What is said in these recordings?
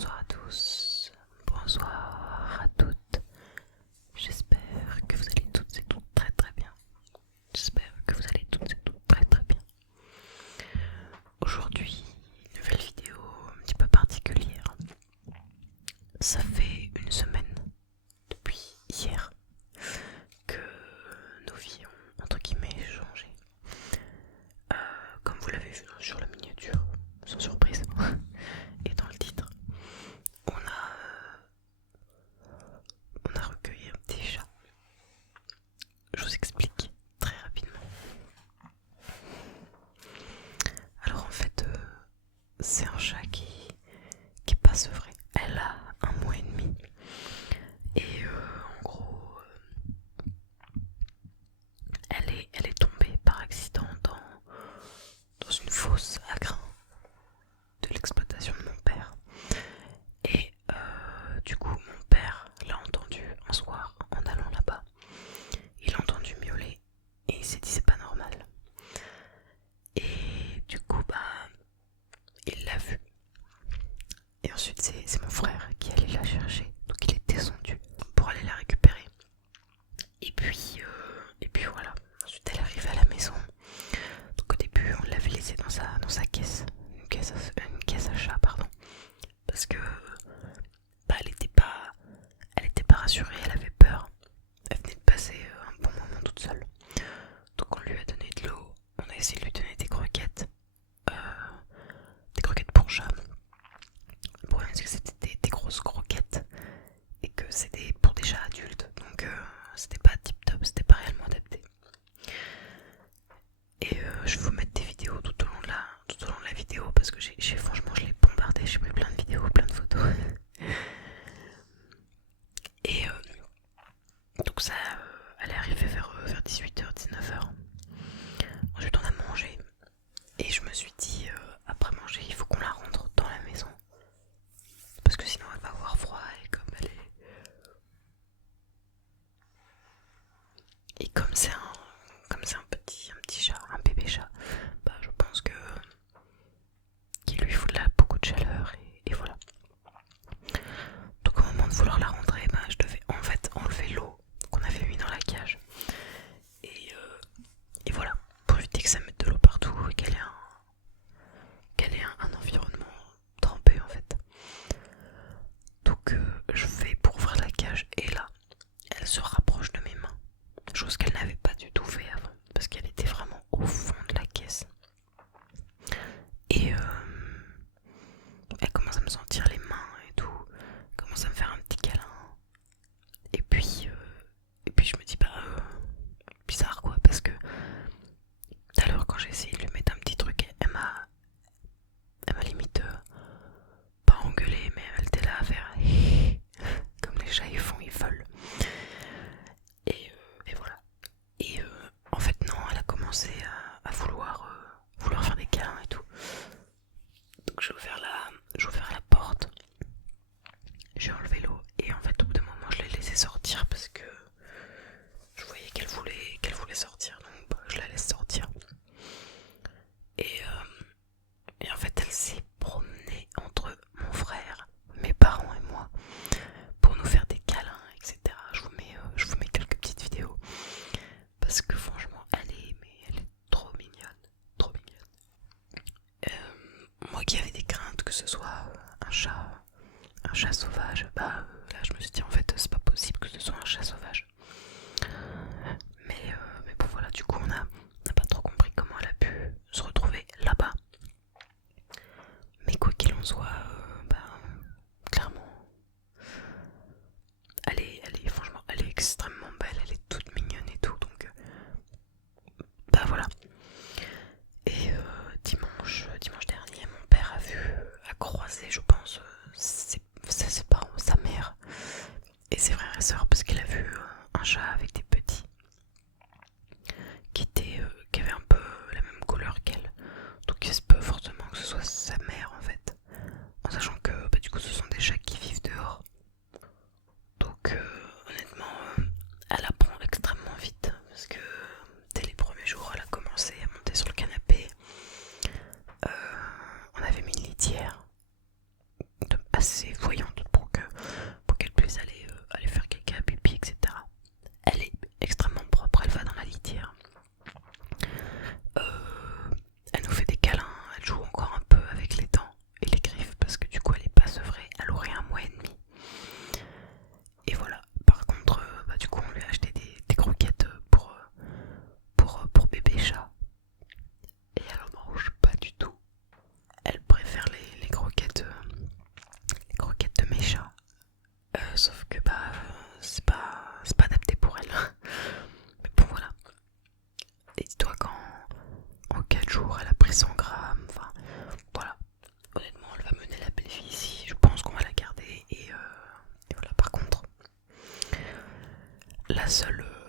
bonsoir à tous, bonsoir à toutes. J'espère que vous allez toutes et toutes très très bien. J'espère que vous allez toutes et toutes très très bien. Aujourd'hui, nouvelle vidéo un petit peu particulière. Ça fait une semaine, depuis hier, que nos vies ont entre guillemets changé. Comme vous l'avez vu sur la miniature, sans surprise, et dans le titre, on a recueilli un petit chat. Je vous explique très rapidement. Alors en fait, c'est un chat qui est pas sevré. Elle a 1 mois et demi. Et en gros, elle est tombée par accident dans une fosse à grains de l'exploitation de mon père. Et du coup, mon père l'a entendu un soir en allant là-bas. Il a entendu miauler et il s'est dit c'est pas normal. Et du coup, il l'a vue. Et ensuite, c'est mon frère qui allait la chercher. Donc il est descendu pour aller la récupérer. Et puis voilà. Ensuite, elle est arrivée à la maison. Donc au début, on l'avait laissée dans sa caisse. Une caisse à chat, pardon. Parce que elle était pas rassurée, elle avait peur. Elle venait de passer un bon moment toute seule. Donc on lui a donné de l'eau. On a essayé de lui donner des croquettes pour chat. Le problème c'est que c'était des grosses croquettes et que c'était pour des chats adultes, donc c'était pas tip top, c'était pas réellement adapté. Et je vais vous mettre des vidéos tout au long de la vidéo parce que franchement je l'ai bombardé, j'ai pris plein de vidéos, plein de photos. Et donc ça, elle est arrivée vers 18h, 19h. Ensuite on a mangé et je me suis dit après manger il faut qu'on la rentre dans la maison. Parce que sinon elle va avoir froid et comme elle est... Et comme c'est un petit chat, un bébé chat, je pense qu'il lui faut beaucoup de chaleur et voilà. Donc au moment de vouloir la rentrer, je devais en fait enlever l'eau qu'on avait mis dans la cage. Et voilà, pour éviter que ça mette de l'eau partout et qu'elle ait un environnement trempé en fait. Donc je vais pour ouvrir la cage et là, elle se rapproche de mes mains. Chose qu'elle n'avait pas du tout fait avant, parce qu'elle était vraiment au fond de la caisse. Et elle commence à me sentir les mains et tout, elle commence à me faire un petit câlin. Et puis je me dis bizarre quoi, parce que tout à l'heure quand j'ai essayé de lui mettre un petit truc, elle m'a limite pas engueulé, mais elle était là à faire comme les chats ils font, ils volent. Et voilà. Et en fait non, elle a commencé à vouloir faire des câlins et tout. Donc j'ai ouvert la porte, j'ai enlevé l'eau et en fait au bout d'un moment je l'ai laissée sortir parce que je voyais qu'elle voulait sortir, donc je la laisse sortir. Et en fait elle s'est promenée entre mon frère, mes parents et moi pour nous faire des câlins, etc. Je vous mets quelques petites vidéos parce que franchement elle est trop mignonne, trop mignonne. Moi qui avais des craintes que ce soit un chat sauvage, là je me suis dit en fait c'est pas possible que ce soit un chat sauvage. Mais bon voilà, du coup on n'a pas trop compris comment elle a pu se retrouver là-bas. Mais quoi qu'il en soit, clairement, franchement, elle est extrêmement belle, elle est toute mignonne et tout, donc voilà. Et dimanche dernier, mon père a croisé, je pense, ses parents, sa mère et ses frères et sœurs, parce qu'il a vu un chat avec des petits qui avait un peu la même couleur qu'elle. Donc il se peut fortement que ce soit sa mère en fait, en sachant que du coup ce sont des chats qui vivent dehors. Donc honnêtement, elle apprend extrêmement vite parce que dès les premiers jours elle a commencé à monter sur le canapé. On avait mis une litière assez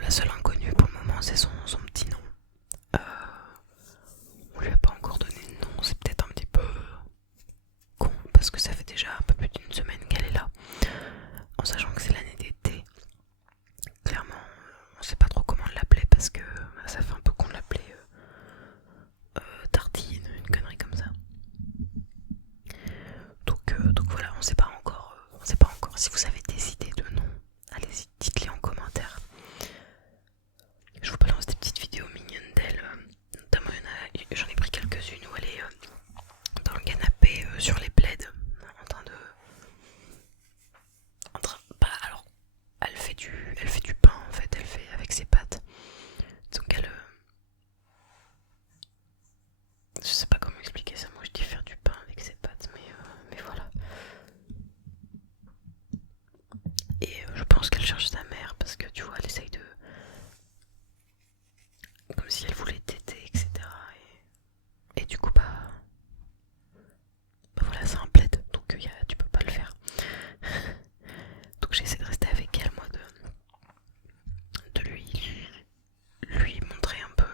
la seule inconnue pour le moment, c'est son petit nom. Euh, on lui a pas encore donné de nom, c'est peut-être un petit peu con parce que ça fait déjà un peu plus d'une semaine qu'elle est là. En sachant que c'est l'année d'été, clairement, on sait pas trop comment l'appeler parce que ça fait un peu qu'on l'appelait Tartine, une connerie comme ça. Donc voilà, on sait pas encore. On sait pas encore. Si vous avez des idées de noms, allez-y, dites-les en commentaire. Je vous balance des petites vidéos mignonnes d'elle. Notamment, j'en ai pris quelques-unes où elle est dans le canapé sur les plaids, en train de. Bah alors, elle fait du pain en fait. Elle fait avec ses pattes. Donc elle. Je sais pas comment expliquer ça. Moi, je dis faire du pain avec ses pattes, mais voilà. Et je pense qu'elle cherche sa mère parce que tu vois, elle essaye de. Comme si elle voulait téter, etc. Et du coup, bah voilà, c'est un plaid, donc tu peux pas le faire. Donc j'essaie de rester avec elle, moi, de lui montrer un peu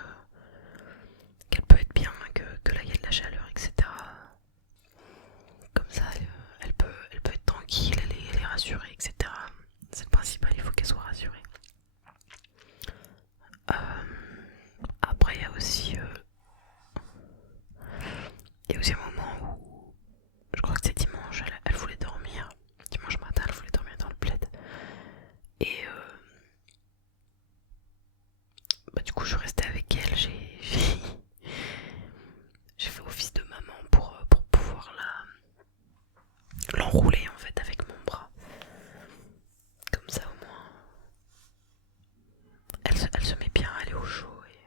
qu'elle peut être bien, que là il y a de la chaleur, etc. Comme ça, elle peut être tranquille, elle est rassurée, etc. C'est le principal, il faut qu'elle soit rassurée. Après, il y a aussi un moment où je crois que c'est dimanche, elle voulait dormir. Dimanche matin, elle voulait dormir dans le plaid. Et bah, du coup, je suis restée avec elle. J'ai fait office de maman pour pouvoir l'enrouler en fait avec mon bras. Comme ça, au moins, elle se met bien, elle est au chaud et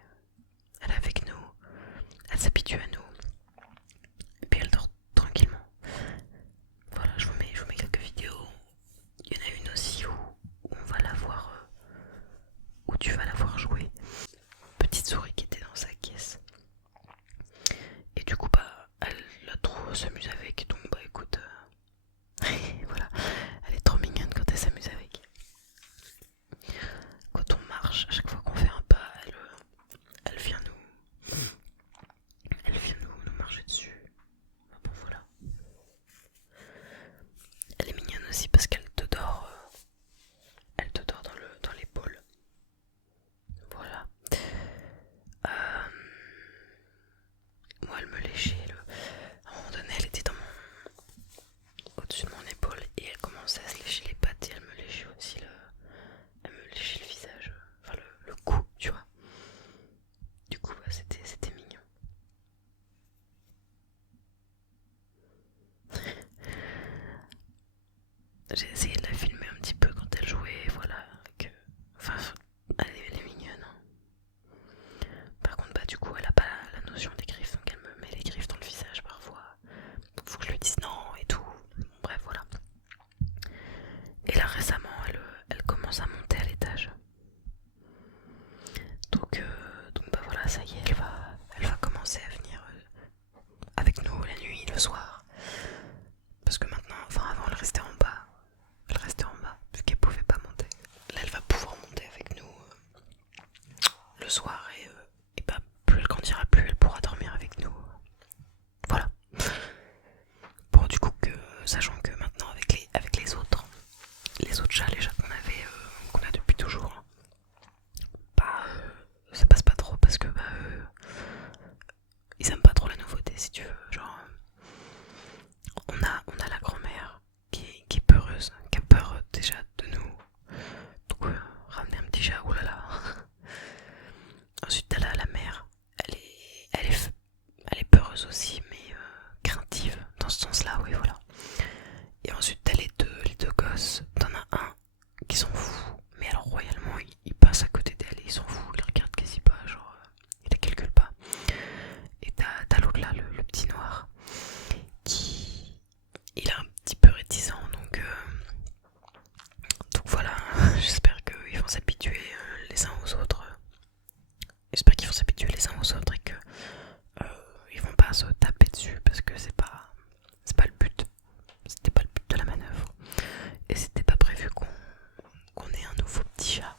elle est avec nous. Elle s'habitue à nous. Et puis elle dort tranquillement. Voilà, je vous mets quelques vidéos. Il y en a une aussi où on va la voir, où tu vas la voir jouer. Petite souris qui était dans sa caisse. Et du coup, bah, elle a trop s'amuse avec. Donc, bah écoute, voilà, elle est trop mignonne quand elle s'amuse avec. Quand on marche, à chaque fois qu'on fait un pas, elle vient nous marcher dessus. Bon, voilà. Elle est mignonne aussi parce qu'elle te dort. Elle te dort dans l'épaule. Voilà. Moi, elle me léchait. À un moment donné, elle était au-dessus de mon épaule et elle commençait à se lécher les pattes et elle me léchait aussi elle me léchait le visage, enfin le cou, tu vois. Du coup, bah, c'était mignon. J'ai essayé de la filmer un petit peu quand elle jouait, voilà. Enfin, elle est mignonne. Par contre, bah du coup, elle a pas la notion des griffes, donc elle me met les griffes dans le visage parfois. Donc faut que je lui dise non et tout. Bref, voilà. Et là récemment, elle commence à monter à l'étage. Donc bah voilà, ça y est, elle va commencer à venir avec nous la nuit, le soir. Parce que maintenant, enfin avant elle restait en bas. Elle restait en bas, vu qu'elle pouvait pas monter. Là elle va pouvoir monter avec nous le soir et bah plus elle grandira, plus elle pourra dormir avec nous. Voilà. Bon du coup sachant que maintenant avec les autres chats, les chats qu'on a depuis toujours, bah ça passe pas trop parce que bah ils aiment pas trop la nouveauté si tu veux. Genre on a la grand-mère qui est peureuse, qui a peur déjà de nous. Donc ramener un petit chat, oulala. Ensuite t'as la mère, elle est peureuse aussi, mais craintive dans ce sens-là, oui voilà. Et ensuite t'as les deux gosses, t'en as un qui s'en fout, mais alors royalement il passe à côté d'elle et il s'en fout, il regarde quasi pas, genre il la calcule pas. Et t'as l'autre là, le petit noir, qui il est un petit peu réticent, donc voilà, j'espère qu'ils vont s'habituer les uns aux autres. J'espère qu'ils vont s'habituer les uns aux autres et que ils vont pas se taper dessus parce que c'est pas le but. C'était pas le but de la manœuvre. Et c'était pas prévu qu'on ait un nouveau petit chat.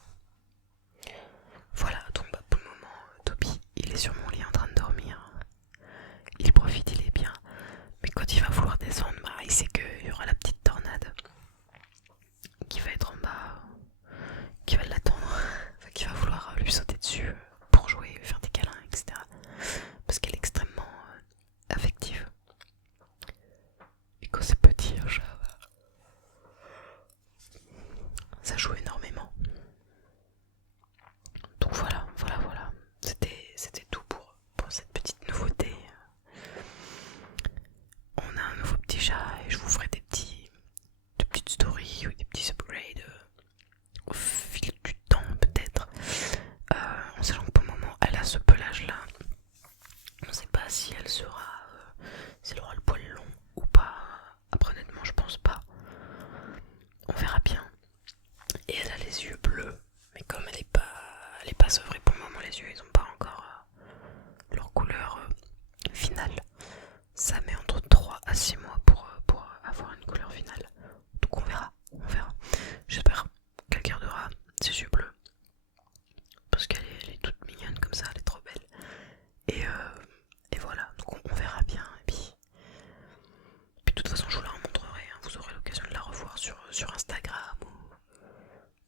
façon je vous la remontrerai, hein. Vous aurez l'occasion de la revoir sur Instagram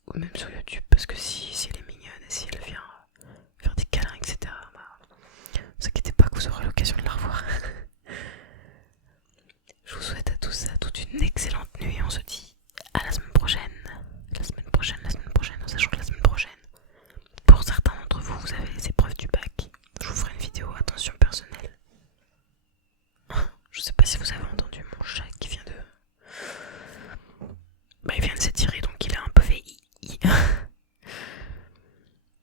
ou même sur YouTube, parce que si elle est mignonne et si elle vient faire des câlins, etc., bah, ne vous inquiétez pas que vous aurez l'occasion de la revoir. Je vous souhaite à tous à toute une excellente nuit et on se dit à la semaine prochaine. La semaine prochaine, en sachant que la semaine prochaine, pour certains d'entre vous, vous avez les épreuves du bac. Je vous ferai une vidéo attention personnelle. Je sais pas si vous avez entendu mon chat qui vient de... Bah, il vient de s'étirer, donc il a un peu fait i.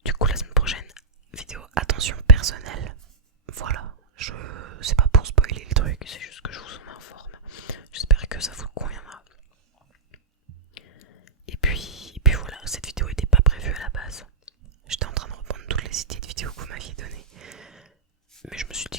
Du coup, la semaine prochaine, vidéo attention personnelle. Voilà, c'est pas pour spoiler le truc, c'est juste que je vous en informe. J'espère que ça vous conviendra. Et puis voilà, cette vidéo n'était pas prévue à la base. J'étais en train de reprendre toutes les idées de vidéos que vous m'aviez données. Mais je me suis